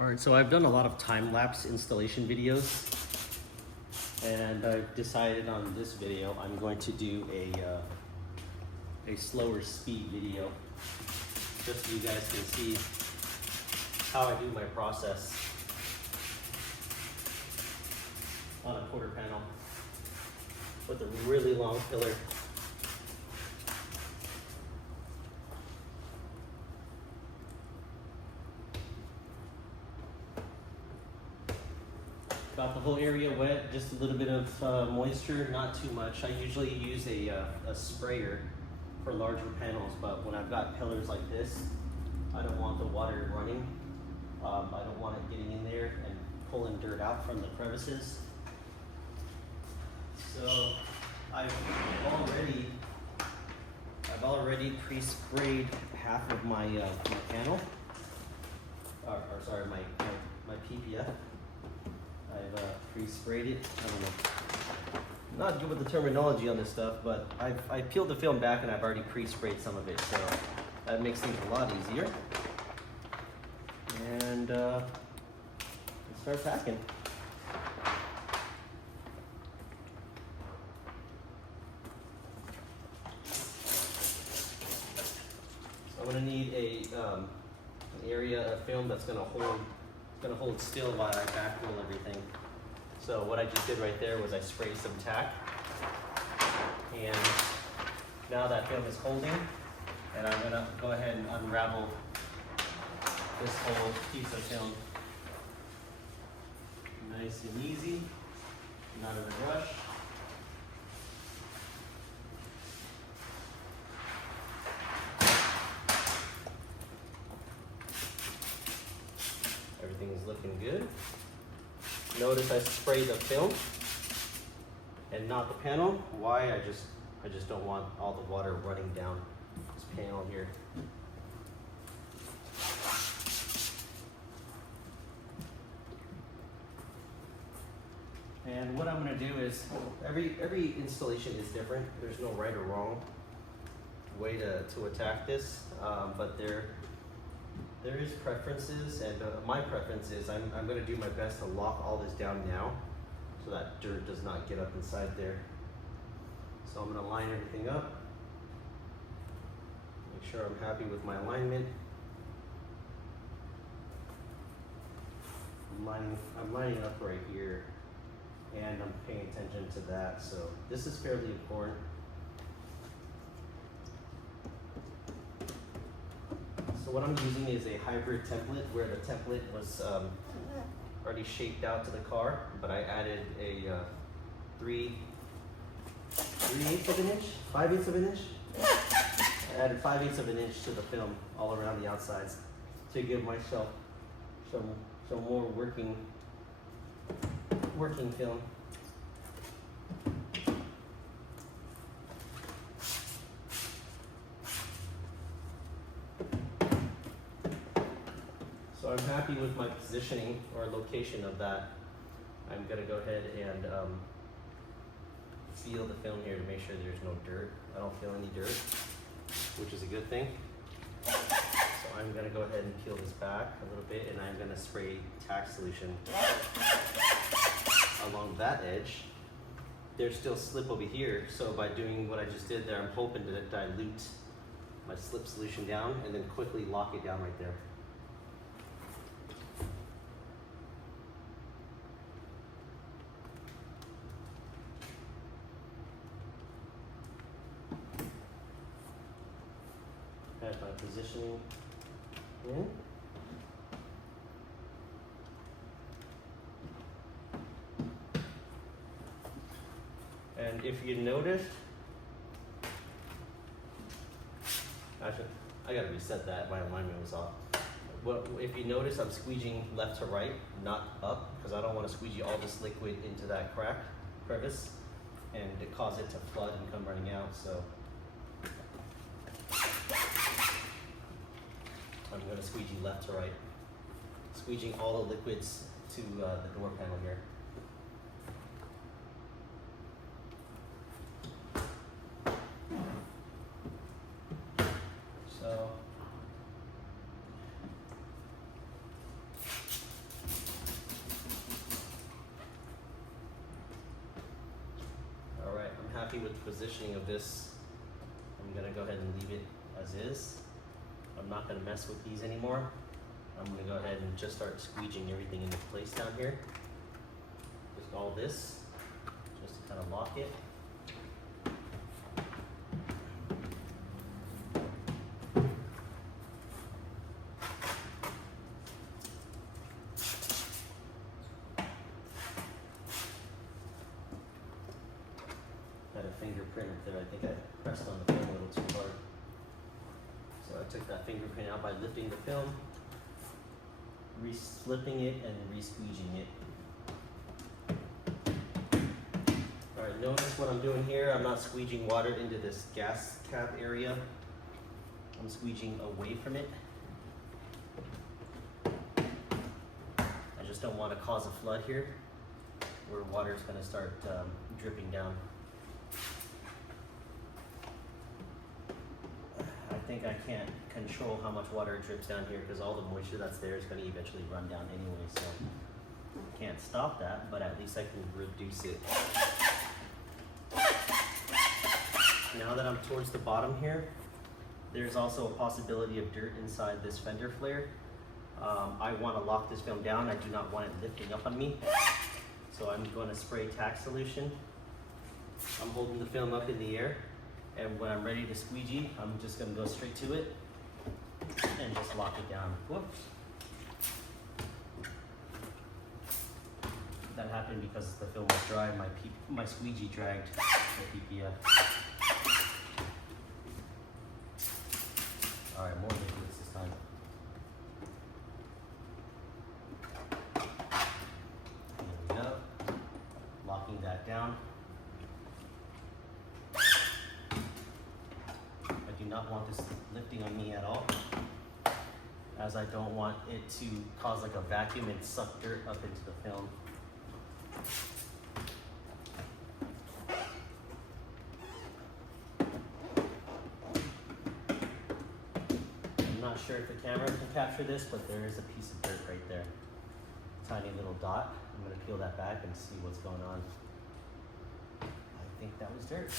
All right, so I've done a lot of time-lapse installation videos, and I've decided on this video I'm going to do a slower speed video, just so you guys can see how I do my process on a quarter panel with a really long pillar. Got the whole area wet, just a little bit of moisture, not too much. I usually use a sprayer for larger panels, but when I've got pillars like this, I don't want the water running. I don't want it getting in there and pulling dirt out from the crevices. So I've already pre-sprayed half of my panel, or sorry, my PPF. I've pre-sprayed it. I don't know. I'm not good with the terminology on this stuff, but I peeled the film back and I've already pre-sprayed some of it, so that makes things a lot easier. And let's start packing. So I'm gonna need an area of film that's gonna hold still while I back roll everything. So what I just did right there was I sprayed some tack, and now that film is holding, and I'm gonna go ahead and unravel this whole piece of film. Nice and easy, not in a rush. Everything is looking good. Notice I sprayed the film and not the panel. Why? I just don't want all the water running down this panel here. And what I'm going to do is, every installation is different. There's no right or wrong way to attack this, but there is preferences, and my preference is I'm going to do my best to lock all this down now so that dirt does not get up inside there. So I'm going to line everything up, make sure I'm happy with my alignment. I'm lining up right here, and I'm paying attention to that, so this is fairly important. So what I'm using is a hybrid template, where the template was already shaped out to the car, but I added a 3/8 of an inch, 5/8 of an inch. I added 5/8 of an inch to the film all around the outsides to give myself some more working film. So I'm happy with my positioning or location of that. I'm gonna go ahead and feel the film here to make sure there's no dirt. I don't feel any dirt, which is a good thing. So I'm gonna go ahead and peel this back a little bit, and I'm gonna spray tack solution along that edge. There's still slip over here, so by doing what I just did there, I'm hoping to dilute my slip solution down and then quickly lock it down right there. Have my positioning in. And if you notice, actually, I gotta reset that, my alignment was off. Well, if you notice, I'm squeegeeing left to right, not up, because I don't want to squeegee all this liquid into that crevice, and it cause it to flood and come running out, so. I'm going to squeegee left to right, squeegeeing all the liquids to the door panel here. So positioning of this, I'm gonna go ahead and leave it as is. I'm not gonna mess with these anymore. I'm gonna go ahead and just start squeegeeing everything into place down here. Just all this, just to kind of lock it. Had a fingerprint up there. I think I pressed on the film a little too hard. So I took that fingerprint out by lifting the film, re-slipping it, and re-squeegeeing it. Alright, notice what I'm doing here. I'm not squeegeeing water into this gas cap area. I'm squeegeeing away from it. I just don't want to cause a flood here where water is going to start dripping down. I think I can't control how much water drips down here because all the moisture that's there is going to eventually run down anyway, so can't stop that, but at least I can reduce it. Now that I'm towards the bottom here, there's also a possibility of dirt inside this fender flare. I want to lock this film down. I do not want it lifting up on me, so I'm going to spray tack solution. I'm holding the film up in the air, and when I'm ready to squeegee, I'm just going to go straight to it and just lock it down. Whoops. That happened because the film was dry. My squeegee dragged the PPF. All right, more liquids this time. There we go. Locking that down. I do not want this lifting on me at all, as I don't want it to cause like a vacuum and suck dirt up into the film. I'm not sure if the camera can capture this, but there is a piece of dirt right there. Tiny little dot. I'm going to peel that back and see what's going on. I think that was dirt.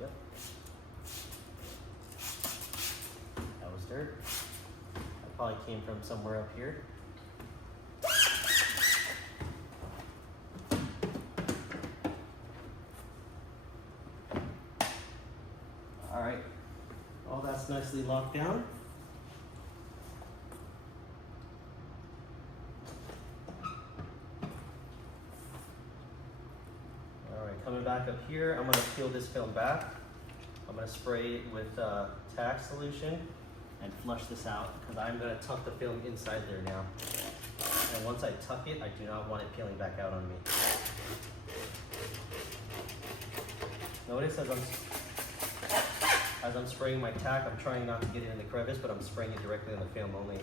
Yep. That was dirt. That probably came from somewhere up here. All right, all that's nicely locked down. All right, coming back up here, I'm gonna peel this film back. I'm gonna spray it with tack solution and flush this out because I'm gonna tuck the film inside there now. And once I tuck it, I do not want it peeling back out on me. Notice as I'm spraying my tack, I'm trying not to get it in the crevice, but I'm spraying it directly on the film only.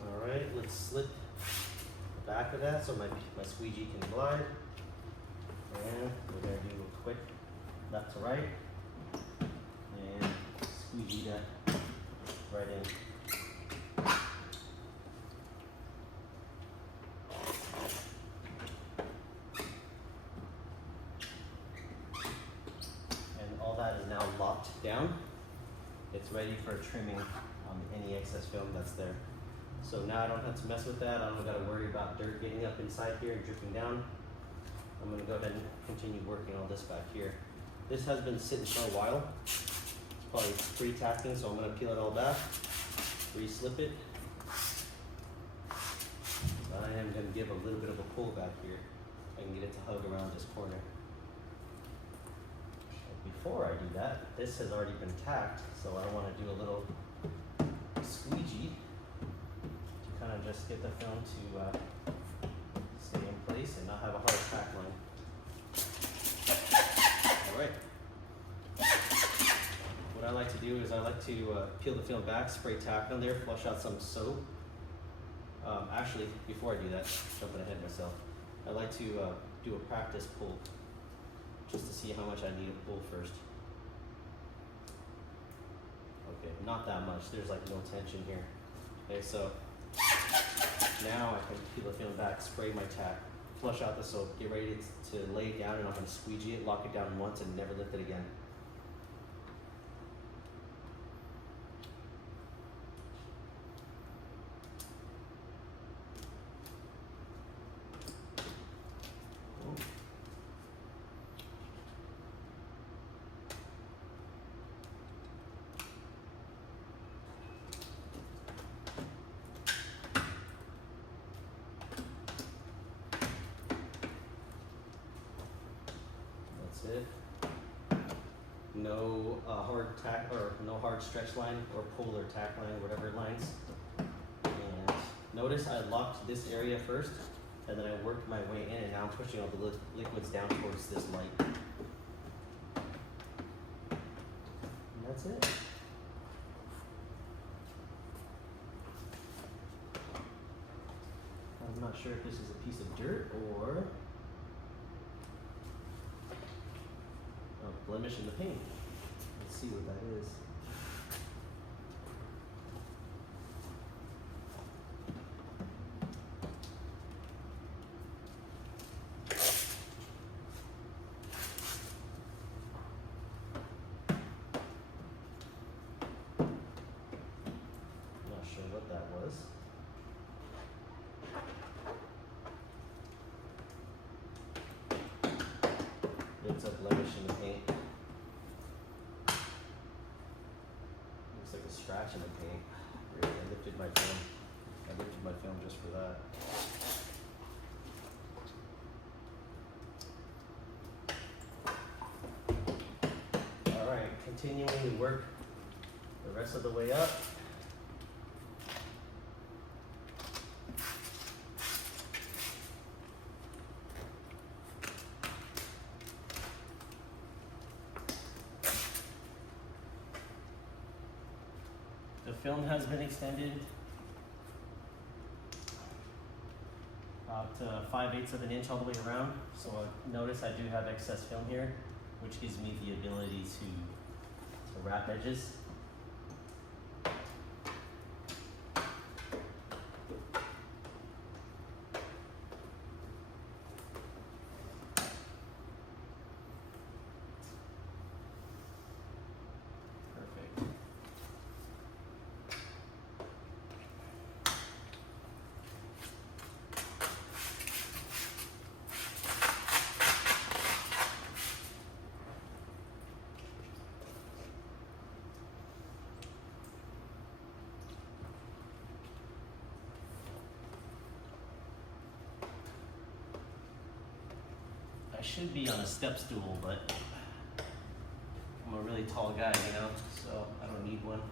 All right, let's slip the back of that so my squeegee can glide. And we're gonna do a quick left to right and squeegee that right in. Locked down. It's ready for trimming on any excess film that's there. So now I don't have to mess with that. I don't got to worry about dirt getting up inside here and dripping down. I'm going to go ahead and continue working on this back here. This has been sitting for a while. It's probably pre-tacking, so I'm going to peel it all back, re-slip it. I am going to give a little bit of a pull back here. I can get it to hug around this corner. Before I do that, this has already been tacked, so I want to do a little squeegee to kind of just get the film to stay in place and not have a hard tack line. All right. What I like to do is I like to peel the film back, spray tack on there, flush out some soap. Actually, before I do that, jumping ahead myself, I like to do a practice pull, just to see how much I need to pull first. Okay, not that much. There's like no tension here. Okay, so Now I can peel the film back, spray my tack, flush out the soap, get ready to lay it down, and I'm going to squeegee it, lock it down once, and never lift it again. It. No hard tack or no hard stretch line or polar tack line, whatever lines. And notice I locked this area first, and then I worked my way in, and now I'm pushing all the liquids down towards this light. And that's it. I'm not sure if this is a piece of dirt or blemish in the paint. Let's see what that is. Not sure what that was. It's a blemish in the paint. Looks like a scratch in the paint. Really, I lifted my film. I lifted my film just for that. All right, continuing to work the rest of the way up. The film has been extended about 5/8 of an inch all the way around. So notice I do have excess film here, which gives me the ability to wrap edges. I should be on a step stool, but I'm a really tall guy, you know, so I don't need one.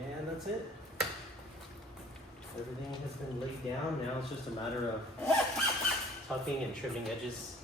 And that's it. Everything has been laid down. Now it's just a matter of tucking and trimming edges